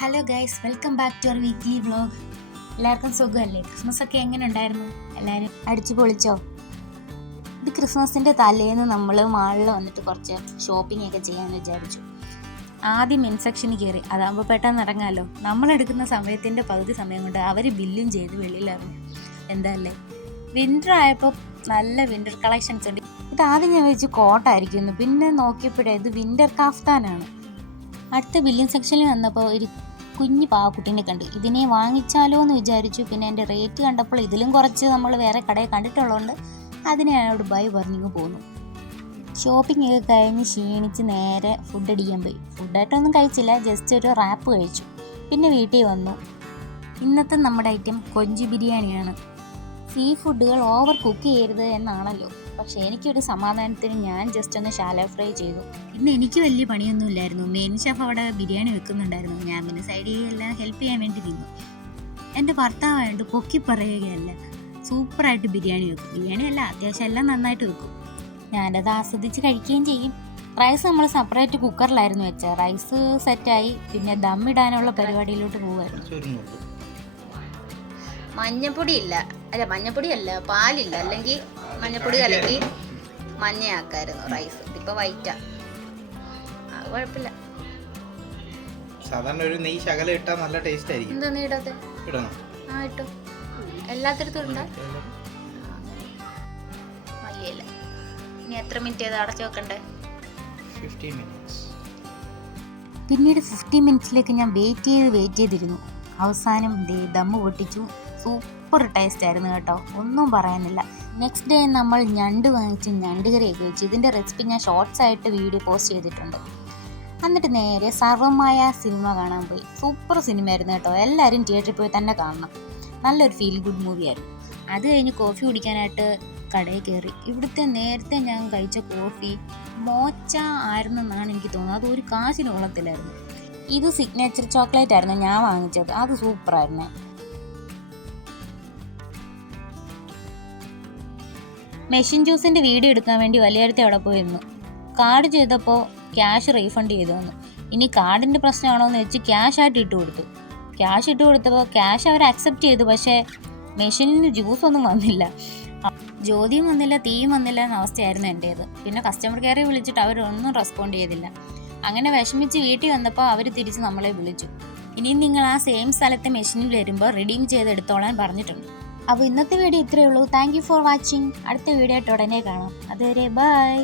Hello guys, welcome back to our weekly vlog. എല്ലാവർക്കും സുഖമല്ലേ? Christmas ഒക്കെ എങ്ങനെ ഉണ്ടായിരുന്നു? എല്ലാവരും അടിച്ചു പൊളിച്ചോ? ഇത് ക്രിസ്മസിൻ്റെ തലേന്ന് നമ്മൾ മാളിൽ വന്നിട്ട് കുറച്ച് ഷോപ്പിംഗ് ഒക്കെ ചെയ്യാമെന്ന് വിചാരിച്ചു. ആദ്യം മെൻ സെക്ഷനിൽ കയറി, അതാകുമ്പോൾ പെട്ടെന്ന് ഇറങ്ങാമല്ലോ. നമ്മളെടുക്കുന്ന സമയത്തിൻ്റെ പകുതി സമയം കൊണ്ട് അവർ ബില്ലും ചെയ്ത് വെളിയിലിറങ്ങി. എന്താ അല്ലേ, വിൻ്റർ ആയപ്പോൾ നല്ല വിൻ്റർ കളക്ഷൻസ് ഉണ്ട്. ഇത് ആദ്യം ഞാൻ വെച്ച് കോട്ടായിരിക്കുന്നു, പിന്നെ നോക്കിയപ്പോഴേ ഇത് വിൻ്റർ കാഫ്താനാണ്. അടുത്ത ബില്ലിംഗ് സെക്ഷനിൽ വന്നപ്പോൾ ഒരു കുഞ്ഞു പാവക്കുട്ടീനെ കണ്ടു. ഇതിനെ വാങ്ങിച്ചാലോ എന്ന് വിചാരിച്ചു. പിന്നെ എൻ്റെ റേറ്റ് കണ്ടപ്പോൾ ഇതിലും കുറച്ച് നമ്മൾ വേറെ കടയിൽ കണ്ടിട്ടുള്ളതുകൊണ്ട് അതിനെ അയാളോട് ബൈ പറഞ്ഞിങ്ങ് പോന്നു. ഷോപ്പിംഗ് ഒക്കെ കഴിഞ്ഞ് ക്ഷീണിച്ച് നേരെ ഫുഡ് അടിക്കാൻ പോയി. ഫുഡായിട്ടൊന്നും കഴിച്ചില്ല, ജസ്റ്റ് ഒരു റാപ്പ് കഴിച്ചു. പിന്നെ വീട്ടിൽ വന്നു. ഇന്നത്തെ നമ്മുടെ ഐറ്റം കൊഞ്ച് ബിരിയാണിയാണ്. സീ ഫുഡുകൾ ഓവർ കുക്ക് ചെയ്യരുത് എന്നാണല്ലോ, പക്ഷേ എനിക്കൊരു സമാധാനത്തിന് ഞാൻ ജസ്റ്റ് ഒന്ന് ഷാലോ ഫ്രൈ ചെയ്തു. ഇന്ന് എനിക്ക് വലിയ പണിയൊന്നും ഇല്ലായിരുന്നു. മെയിൻ ഷെഫ് അവിടെ ബിരിയാണി വെക്കുന്നുണ്ടായിരുന്നു. ഞാൻ പിന്നെ സൈഡിൽ എല്ലാം ഹെൽപ്പ് ചെയ്യാൻ വേണ്ടി നിന്നു. എൻ്റെ ഭർത്താവായിട്ട് പൊക്കി പറയുകയല്ല, സൂപ്പറായിട്ട് ബിരിയാണി വെക്കും. ബിരിയാണി അല്ല, അത്യാവശ്യം എല്ലാം നന്നായിട്ട് വെക്കും. ഞാനത് ആസ്വദിച്ച് കഴിക്കുകയും ചെയ്യും. റൈസ് നമ്മൾ സെപ്പറേറ്റ് കുക്കറിലായിരുന്നു വെച്ചത്. റൈസ് സെറ്റായി, പിന്നെ ദമ്മിടാനുള്ള പരിപാടിയിലോട്ട് പോകുമായിരുന്നു. മഞ്ഞപ്പൊടിയല്ല, പാലില്ല, അല്ലെങ്കിൽ മഞ്ഞപ്പൊടി കലക്കി മഞ്ഞയാക്കായിരുന്നു റൈസ്. ഇപ്പൊ വൈറ്റാ, കുഴപ്പമില്ല. സാധാരണ ഒരു നെയ്യ് ശകലം ഇട്ടാൽ നല്ല ടേസ്റ്റ് ആയിരിക്കും. എന്താ നീ ഇടാതെ? ഇടണം. ആ ഇട്ടോ, എല്ലാത്തിടത്തും ഇടണ്ട. മല്ലിയില. ഇനി എത്ര മിനിറ്റ് ചെയ്ത് അടച്ചു വെക്കണ്ടേ? 15 minutes. പിന്നീട് 15 മിനിറ്റ്സിലേക്ക് ഞാൻ വെയിറ്റ് ചെയ്തിരുന്നു. അവസാനം ദമ്മ് പൊട്ടിച്ചു. സൂപ്പർ ടേസ്റ്റ് ആയിരുന്നു കേട്ടോ, ഒന്നും പറയാനില്ല. നെക്സ്റ്റ് ഡേ നമ്മൾ ഞണ്ട് വാങ്ങിച്ച് ഞണ്ട് കറിയൊക്കെ വെച്ച്. ഇതിൻ്റെ റെസിപ്പി ഞാൻ ഷോർട്സ് ആയിട്ട് വീഡിയോ പോസ്റ്റ് ചെയ്തിട്ടുണ്ട്. എന്നിട്ട് നേരെ സർവമായ സിനിമ കാണാൻ പോയി. സൂപ്പർ സിനിമയായിരുന്നു കേട്ടോ, എല്ലാവരും തിയേറ്ററിൽ പോയി തന്നെ കാണണം. നല്ലൊരു ഫീൽ ഗുഡ് മൂവിയായിരുന്നു. അത് കഴിഞ്ഞ് കോഫി കുടിക്കാനായിട്ട് കടയിൽ കയറി. ഇവിടുത്തെ നേരത്തെ ഞാൻ കഴിച്ച കോഫി മോച്ച ആയിരുന്നെന്നാണ് എനിക്ക് തോന്നുന്നത്. അത് ഒരു കാശിന് കൊള്ളത്തില്ലായിരുന്നു. ഇത് സിഗ്നേച്ചർ ചോക്ലേറ്റ് ആയിരുന്നു ഞാൻ വാങ്ങിച്ചത്, അത് സൂപ്പറായിരുന്നു. മെഷീൻ ജ്യൂസിൻ്റെ വീഡിയോ എടുക്കാൻ വേണ്ടി വലിയടുത്ത് അവിടെ പോയിരുന്നു. കാർഡ് ചെയ്തപ്പോൾ ക്യാഷ് റീഫണ്ട് ചെയ്തു തന്നു. ഇനി കാർഡിൻ്റെ പ്രശ്നമാണോ എന്ന് വെച്ച് ക്യാഷായിട്ട് ഇട്ട് കൊടുത്തു. ക്യാഷ് ഇട്ട് കൊടുത്തപ്പോൾ ക്യാഷ് അവർ അക്സെപ്റ്റ് ചെയ്തു, പക്ഷേ മെഷീനിന് ജ്യൂസ് ഒന്നും വന്നില്ല. ജ്യോതിയും വന്നില്ല, തീയും വന്നില്ല എന്ന അവസ്ഥയായിരുന്നു എൻ്റേത്. പിന്നെ കസ്റ്റമർ കെയറെ വിളിച്ചിട്ട് അവരൊന്നും റെസ്പോണ്ട് ചെയ്തില്ല. അങ്ങനെ വിഷമിച്ച് വീട്ടിൽ വന്നപ്പോൾ അവർ തിരിച്ച് നമ്മളെ വിളിച്ചു. ഇനിയും നിങ്ങൾ ആ സെയിം സ്ഥലത്തെ മെഷീനിൽ വരുമ്പോൾ റിഡീം ചെയ്തെടുത്തോളാൻ പറഞ്ഞിട്ടുണ്ട്. അപ്പോൾ ഇന്നത്തെ വീഡിയോ ഇത്രയേ ഉള്ളൂ. Thank you for watching. അടുത്ത വീഡിയോ ആയിട്ട് ഉടനെ കാണാം. അതുവരെ ബൈ.